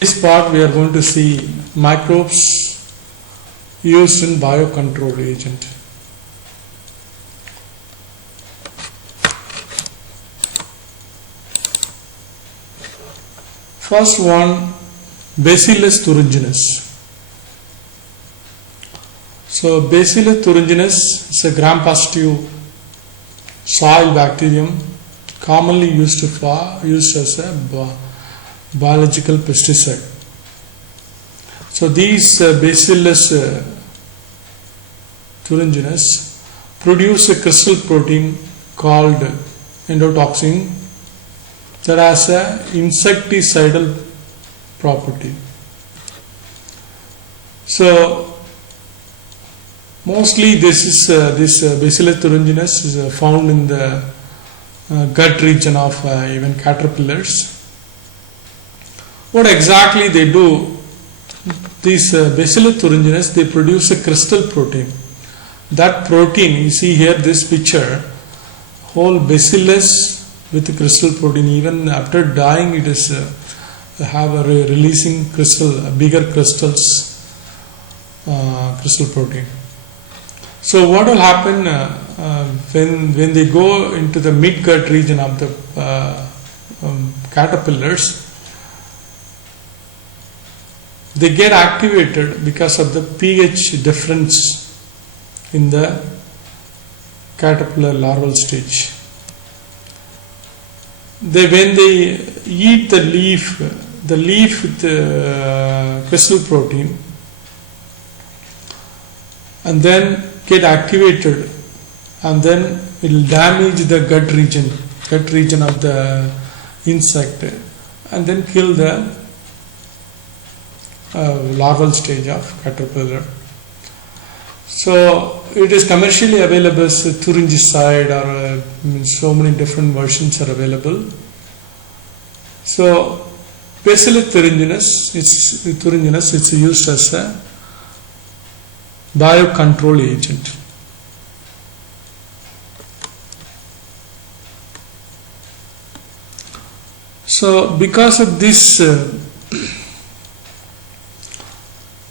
This part we are going to see microbes used in biocontrol agent. First one, Bacillus thuringiensis. So Bacillus thuringiensis is a gram-positive soil bacterium commonly used as a biological pesticide. So these Bacillus thuringiensis produce a crystal protein called endotoxin that has a insecticidal property. So mostly this Bacillus thuringiensis is found in the gut region of even caterpillars. What exactly they do? These Bacillus thuringiensis, they produce a crystal protein. That protein, you see here this picture, whole bacillus with a crystal protein, even after dying it is releasing bigger crystals, crystal protein. So what will happen when they go into the mid-gut region of the caterpillars? They get activated because of the pH difference in the caterpillar larval stage. When they eat the leaf with the crystal protein and then get activated, and then it will damage the gut region of the insect and then kill the larval stage of caterpillar. So it is commercially available as a thuringicide, or so many different versions are available. So Bacillus thuringiensis, it's used as a biocontrol agent. So because of this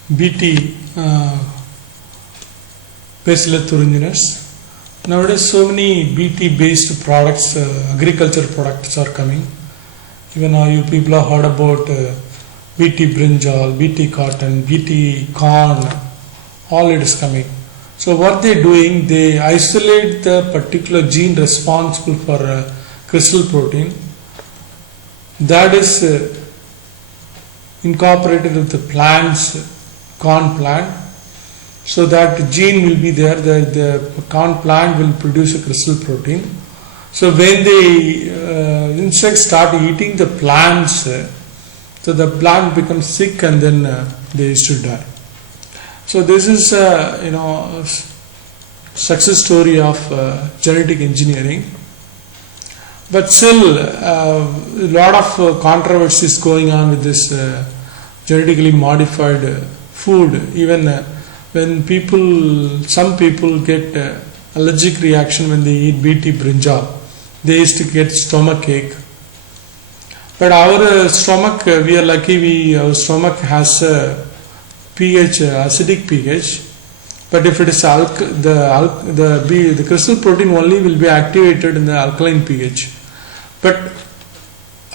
BT Bacillus thuringiensis, nowadays so many BT based products, agriculture products are coming. Even now you people have heard about BT brinjal, BT cotton, BT corn, all it is coming. So what they are doing, they isolate the particular gene responsible for crystal protein that is incorporated with the plant's corn plant, so that gene will be there, the corn plant will produce a crystal protein. So when the insects start eating the plants, so the plant becomes sick and then they used to die. So this is success story of genetic engineering. But still a lot of controversy is going on with this genetically modified food. Even when some people get allergic reaction when they eat BT brinjal, they used to get stomach ache. But our stomach, we are lucky, our stomach has a pH, acidic pH. But if it is the crystal protein only will be activated in the alkaline pH. But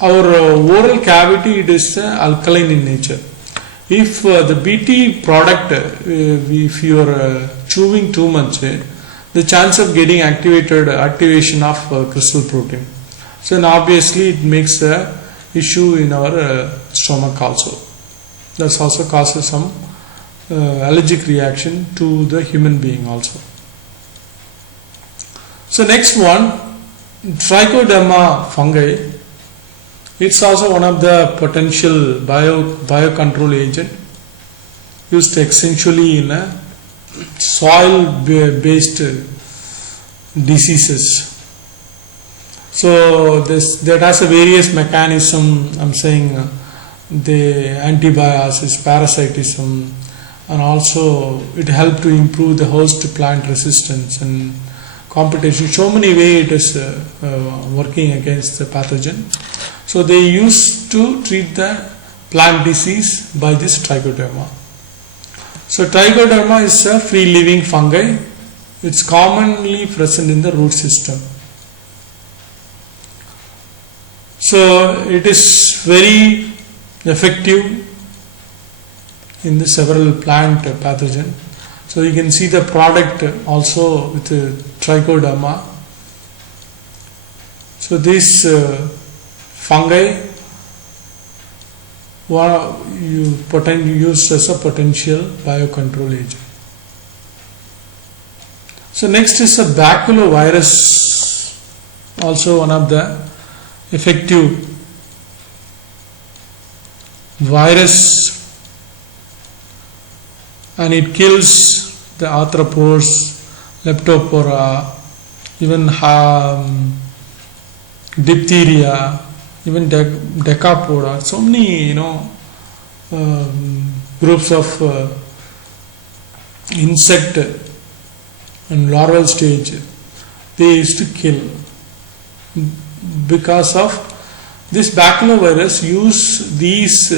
our oral cavity, it is alkaline in nature. If the BT product, if you are chewing too much, the chance of getting activation of crystal protein. So then obviously it makes the issue in our stomach also. That also causes some allergic reaction to the human being also. So next one, Trichoderma fungi. It's also one of the potential biocontrol agent used essentially in soil-based diseases. So that has a various mechanism. I'm saying the antibiosis, parasitism, and also it helped to improve the host plant resistance and competition. So many ways it is working against the pathogen. So they used to treat the plant disease by this trichoderma. So trichoderma is a free-living fungi. It's commonly present in the root system. So it is very effective in the several plant pathogen. So you can see the product also with trichoderma. So this fungi you use as a potential biocontrol agent. So next is a baculovirus, also one of the effective virus, and it kills the arthropods, leptopora, even diphtheria, even decapoda. So many groups of insect and larval stage they used to kill. Because of this baculovirus use these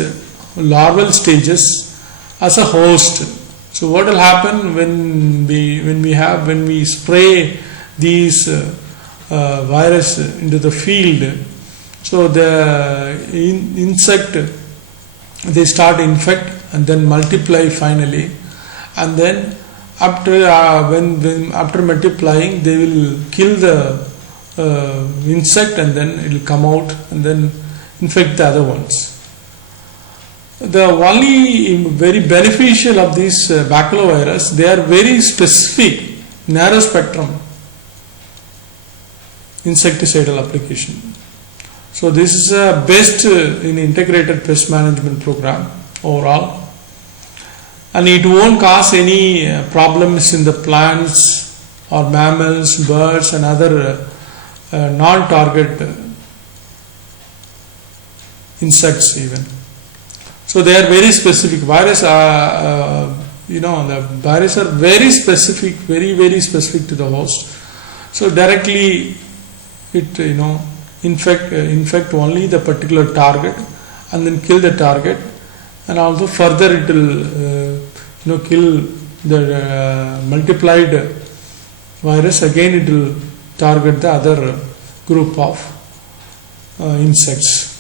larval stages as a host. So what will happen when we spray these virus into the field? So the insect they start infect and then multiply finally, and then after after multiplying they will kill the insect, and then it will come out and then infect the other ones. The only very beneficial of these baculovirus, they are very specific, narrow spectrum insecticidal application. So this is best in integrated pest management program overall, and it won't cause any problems in the plants or mammals, birds and other non-target insects even. So they are very specific. Virus, the virus are very specific, very specific to the host. So directly it infect only the particular target and then kill the target, and also further it will kill the multiplied virus. Again it will target the other group of insects.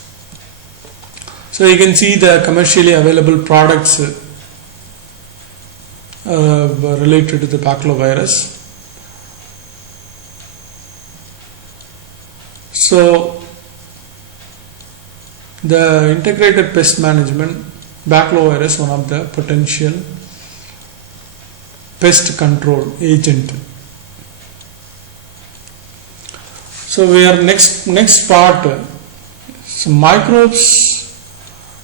So you can see the commercially available products related to the baculovirus. So the integrated pest management, baculovirus one of the potential pest control agent. So we are next part. So microbes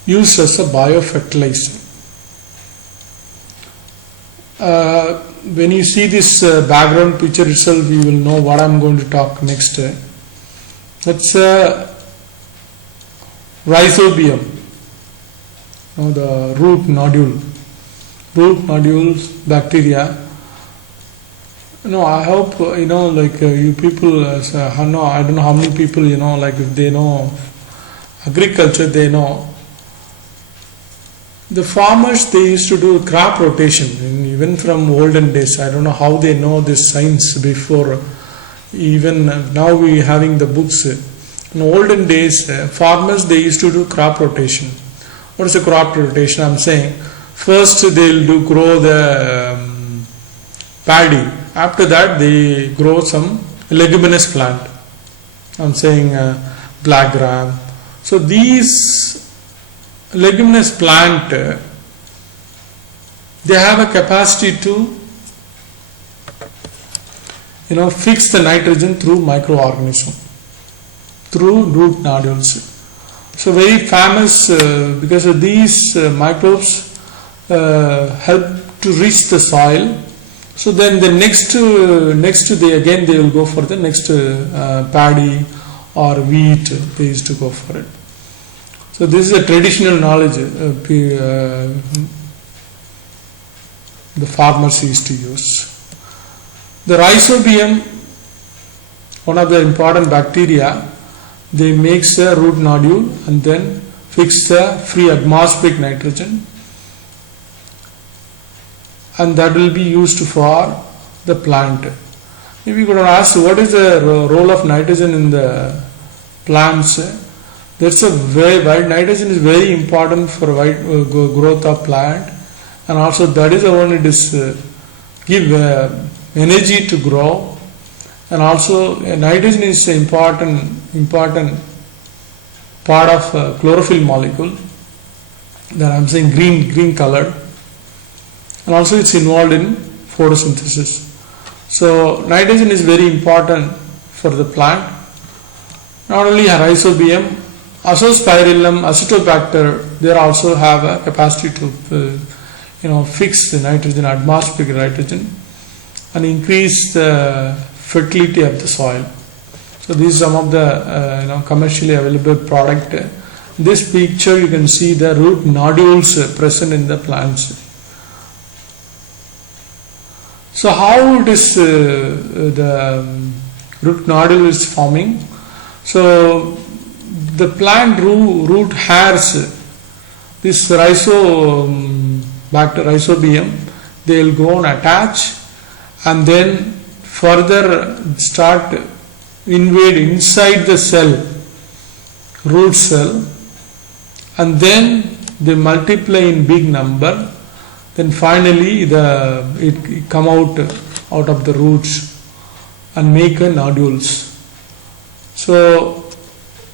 used as a biofertilizer. When you see this background picture itself, you will know what I am going to talk next. That's rhizobium, the root nodules bacteria. I hope you people. I don't know how many people if they know agriculture, they know. The farmers, they used to do crop rotation, even from olden days. I don't know how they know this science before. Even now we having the books. In olden days, farmers, they used to do crop rotation. What is a crop rotation? I'm saying first they'll grow the paddy. After that they grow some leguminous plant. I'm saying black gram. So these leguminous plant, they have a capacity to fix the nitrogen through microorganism, through root nodules. So very famous because of these microbes help to reach the soil. So then the next they will go for the next paddy or wheat. They used to go for it. So this is a traditional knowledge the farmers used to use. The rhizobium, one of the important bacteria, they makes a root nodule and then fix the free atmospheric nitrogen, and that will be used for the plant. If you could ask what is the role of nitrogen in the plants, that's a very wide. Nitrogen is very important for growth of plant, and also that is the one it is give energy to grow, and also nitrogen is an important part of chlorophyll molecule that I'm saying green colored, and also it's involved in photosynthesis. So nitrogen is very important for the plant. Not only Rhizobium, Azospirillum, Acetobacter, they also have a capacity to fix the nitrogen, atmospheric nitrogen, and increase the fertility of the soil. So these are some of the commercially available product. This picture you can see the root nodules present in the plants. So how it is the root nodule is forming? So the plant root hairs, this Rhizobium, they will go and attach, and then further start invade inside the cell, root cell, and then they multiply in big number. Then finally it come out of the roots and make nodules. So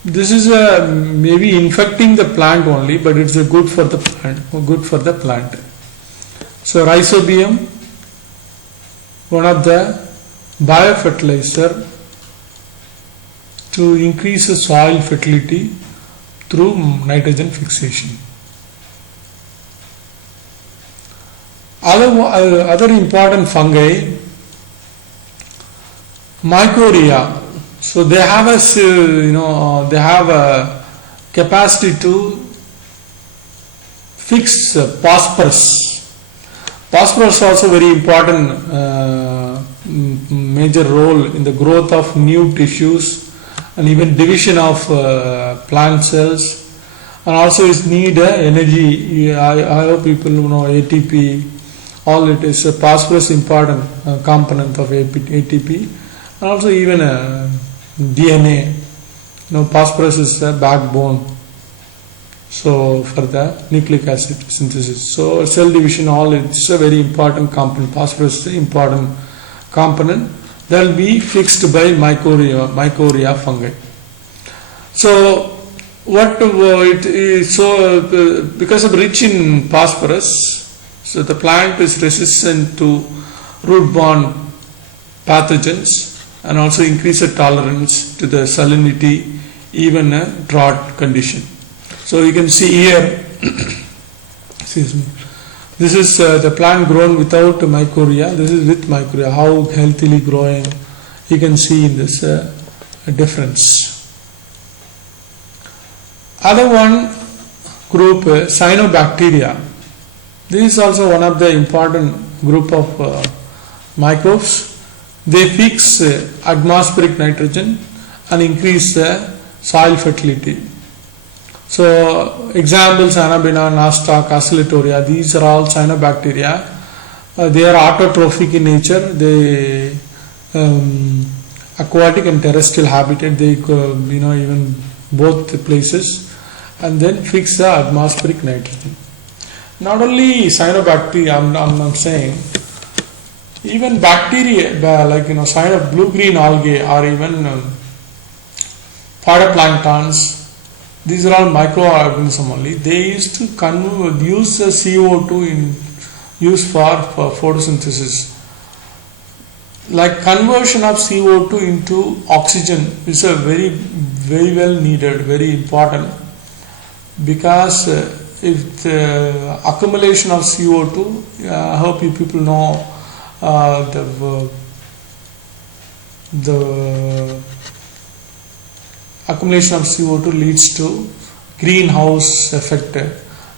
this is maybe infecting the plant only, but it's good for the plant. So Rhizobium, one of the biofertilizer to increase the soil fertility through nitrogen fixation. Other important fungi, Mycorrhiza. So they have a capacity to fix phosphorus. Phosphorus is also very important major role in the growth of new tissues and even division of plant cells, and also is need energy. I hope people know ATP. All it is a phosphorus important component of ATP, and also even DNA. Phosphorus is the backbone. So for the nucleic acid synthesis. So cell division, all it's a very important component. Phosphorus is an important component that will be fixed by Mycorrhiza fungi. So what it is, so because of rich in phosphorus, so the plant is resistant to root-borne pathogens and also increase the tolerance to the salinity, even a drought condition. So you can see here, excuse me, this is the plant grown without Mycorrhiza, this is with Mycorrhiza, how healthily growing, you can see in this difference. Other one group, cyanobacteria. This is also one of the important group of microbes. They fix atmospheric nitrogen and increase soil fertility. So examples, Anabaena, Nostoc, Oscillatoria, these are all cyanobacteria. They are autotrophic in nature. They aquatic and terrestrial habitat. They even both places, and then fix the atmospheric nitrogen. Not only cyanobacteria, I'm saying, even bacteria like blue-green algae or even phytoplanktons, these are all microorganisms only. They used to use the CO2 use for photosynthesis. Like conversion of CO2 into oxygen is a very well needed, very important, because if the accumulation of CO2, I hope you people know the accumulation of CO2 leads to greenhouse effect,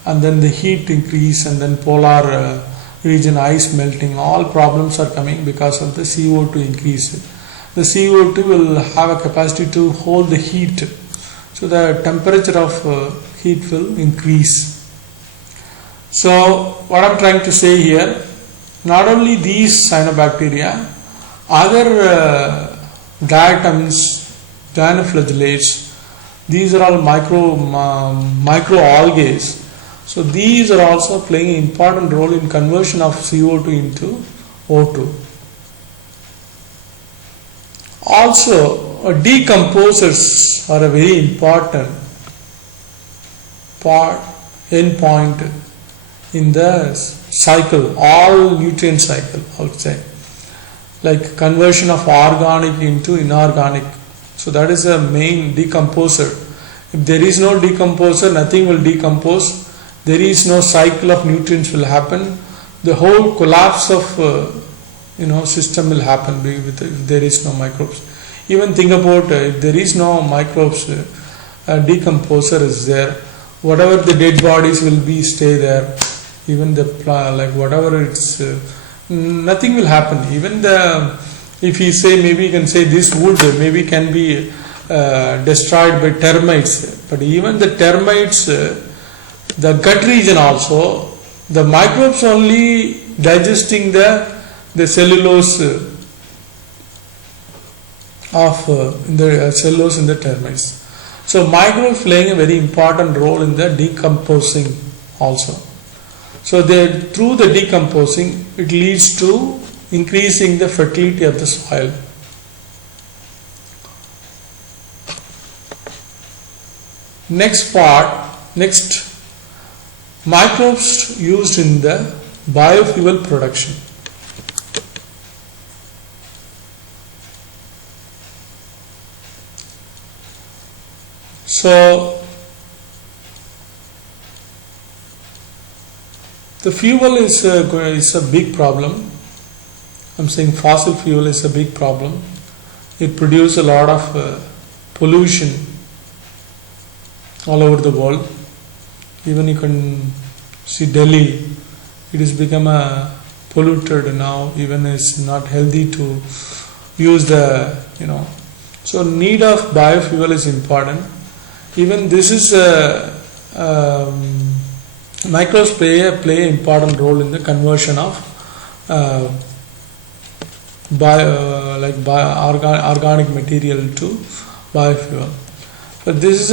and then the heat increase, and then polar region ice melting. All problems are coming because of the CO2 increase. The CO2 will have a capacity to hold the heat, so the temperature of heat will increase. So what I'm trying to say here, not only these cyanobacteria, other diatoms, dinoflagellates, these are all microalgae. So these are also playing an important role in conversion of CO2 into O2. Also, decomposers are a very important endpoint in the cycle, all nutrient cycle, I would say, like conversion of organic into inorganic. So that is a main decomposer. If there is no decomposer, nothing will decompose. There is no cycle of nutrients will happen. The whole collapse of system will happen if there is no microbes. Even think about if there is no microbes, a decomposer is there. Whatever the dead bodies will be stay there. Even the like whatever it's nothing will happen. Even if you say, maybe you can say this wood maybe can be destroyed by termites, but even the termites, the gut region also, the microbes only digesting the cellulose of in the cellulose in the termites. So microbes playing a very important role in the decomposing also. So through the decomposing, it leads to increasing the fertility of the soil. Next, microbes used in the biofuel production. So the fuel is a big problem. I'm saying fossil fuel is a big problem. It produces a lot of pollution all over the world. Even you can see Delhi, it has become a polluted now. Even it's not healthy to use So need of biofuel is important. Even this is microbes play an important role in the conversion of organic material to biofuel. But this is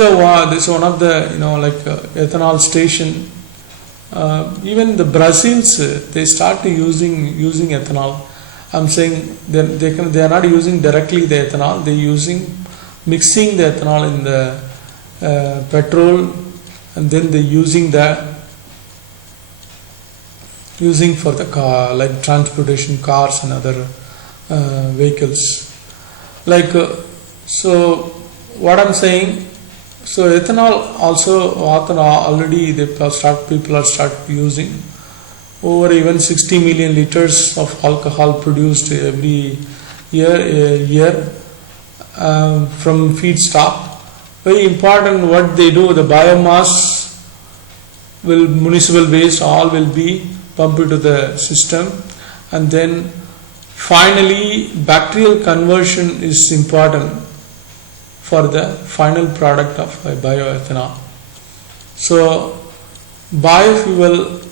one of the ethanol station. Even the Brazils they start using ethanol. I'm saying they are not using directly the ethanol. They are mixing the ethanol in the petrol, and then they using for the car, like transportation, cars and other vehicles. So what I'm saying, so ethanol also already people are start using. Over even 60 million liters of alcohol produced every year from feedstock. Very important what they do, the biomass municipal waste all will be pumped into the system, and then finally bacterial conversion is important for the final product of bioethanol. So biofuel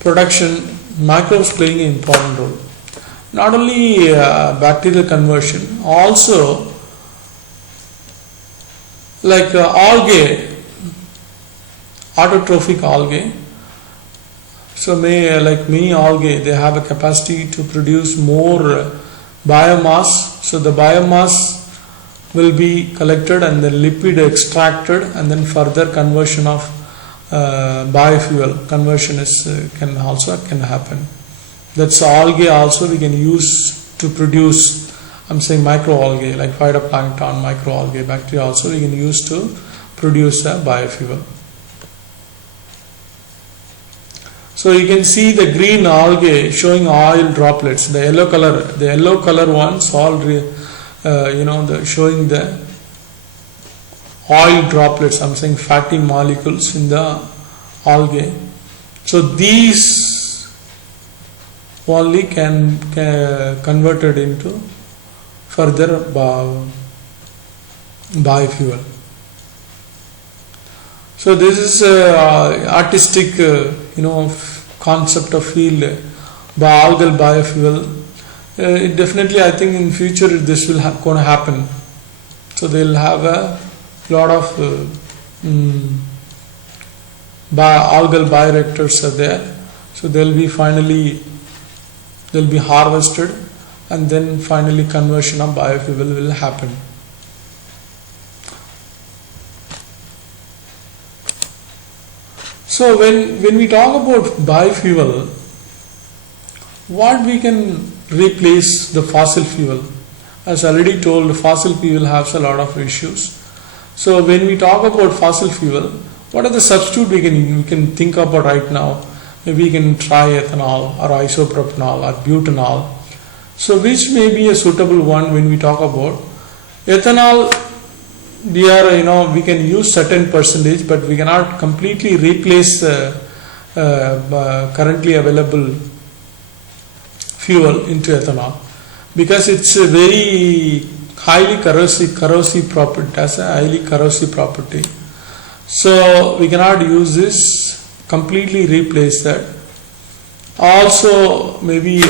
production, microbes playing an important role. Not only bacterial conversion, also algae, autotrophic algae. So many algae, they have a capacity to produce more biomass. So the biomass will be collected and the lipid extracted, and then further conversion of biofuel conversion can happen. That's algae also we can use to produce, I'm saying microalgae like phytoplankton, microalgae, bacteria also we can use to produce a biofuel. So you can see the green algae showing oil droplets, the yellow color ones all showing the oil droplets, I'm saying fatty molecules in the algae. So these only can converted into further biofuel. So this is artistic concept of field algal biofuel. It definitely, I think in future this will going to happen. So they'll have a lot of algal bioreactors are there. So they'll be harvested, and then finally conversion of biofuel will happen. So when we talk about biofuel, what we can replace the fossil fuel? As already told, fossil fuel has a lot of issues. So when we talk about fossil fuel, what are the substitute we can think about right now? Maybe we can try ethanol or isopropanol or butanol. So which may be a suitable one when we talk about ethanol? We can use certain percentage, but we cannot completely replace currently available fuel into ethanol, because it's a very highly corrosive property. It has a highly corrosive property. So we cannot use this, completely replace that. Also, maybe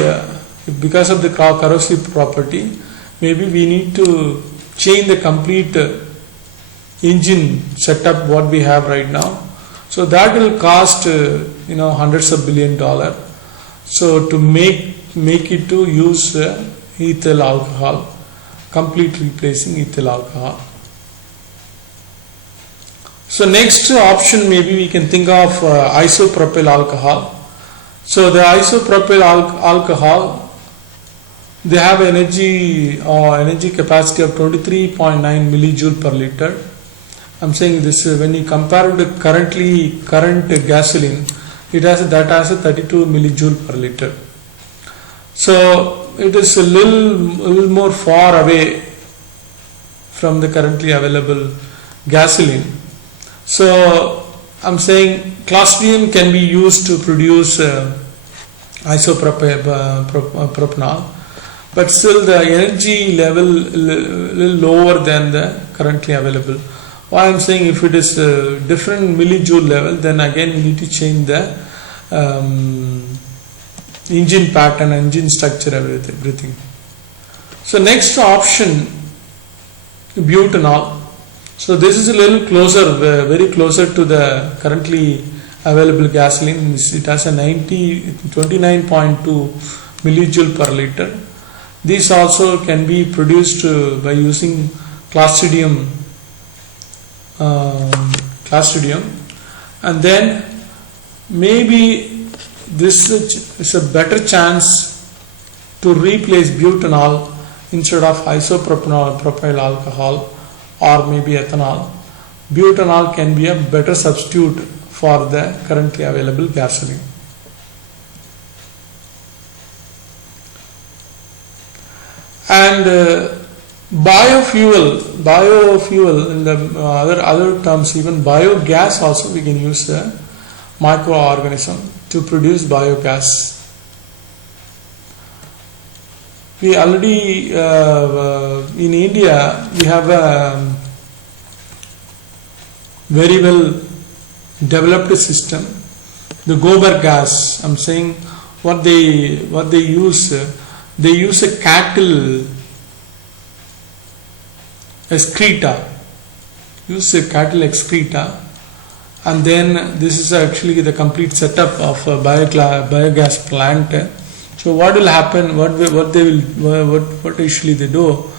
because of the corrosive property, maybe we need to change the complete engine setup what we have right now. So that will cost hundreds of $billions. So to make it to use ethyl alcohol, complete replacing ethyl alcohol. So next option, maybe we can think of isopropyl alcohol. So the isopropyl alcohol, they have energy capacity of 23.9 millijoule per liter. I'm saying this when you compare it to current gasoline, that has a 32 millijoule per liter. So it is a little more far away from the currently available gasoline. So I'm saying Clostridium can be used to produce isopropanol, but still the energy level little lower than the currently available. Why I'm saying, if it is a different millijoule level, then again we need to change the engine pattern, engine structure, everything. So next option, butanol. So this is a little closer, very closer to the currently available gasoline. It has a 29.2 millijoule per liter. This also can be produced by using Clostridium, and then maybe this is a better chance to replace butanol instead of isopropyl alcohol or maybe ethanol. Butanol can be a better substitute for the currently available gasoline. And biofuel in the other terms, even biogas also we can use a microorganism to produce biogas. We already in India we have a very well developed system, the gobar gas. I'm saying what they use. They use a cattle excreta, and then this is actually the complete setup of a biogas plant. So what will happen? What usually they do?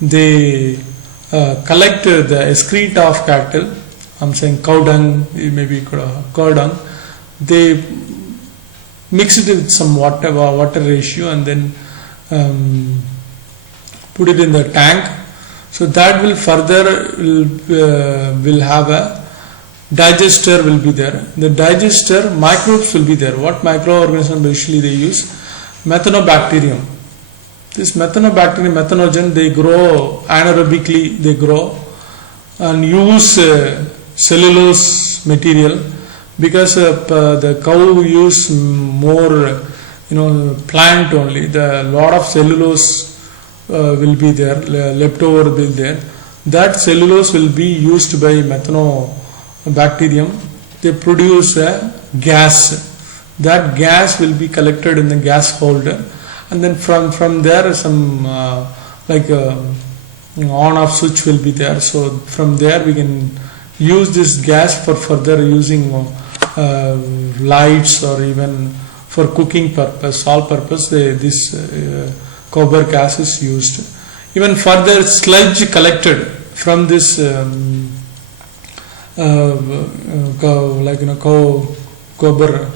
They collect the excreta of cattle. I'm saying cow dung, maybe cow dung. They mix it with some water ratio, and then put it in the tank. So that will further will have a digester will be there. The digester microbes will be there. What microorganism usually they use? Methanobacterium. This methanobacterium, methanogen, they grow anaerobically. They grow and use cellulose material, because the cow use more plant only, the lot of cellulose will be there, leftover will be there. That cellulose will be used by methanobacterium. They produce a gas. That gas will be collected in the gas holder, and then from there some on-off switch will be there. So from there we can use this gas for further using lights, or even for cooking purpose. All purpose this copper gas is used. Even further sludge collected from this copper,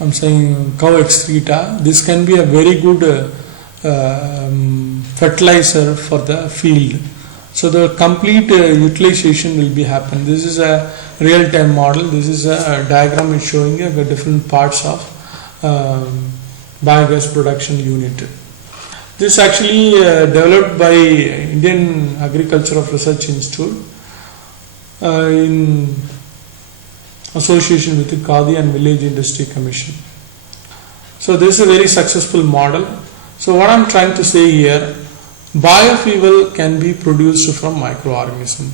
I'm saying cow excreta, this can be a very good fertilizer for the field. So the complete utilization will be happen. This is a real-time model. This is a diagram is showing the different parts of biogas production unit. This actually developed by Indian Agricultural Research Institute in association with the Khadi and Village Industry Commission. So this is a very successful model. So what I'm trying to say here, biofuel can be produced from microorganism.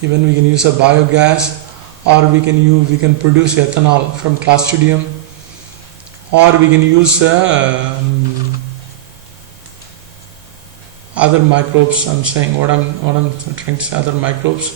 Even we can use a biogas, or we can produce ethanol from Clostridium, or we can use other microbes. I'm saying what I'm trying to say, other microbes.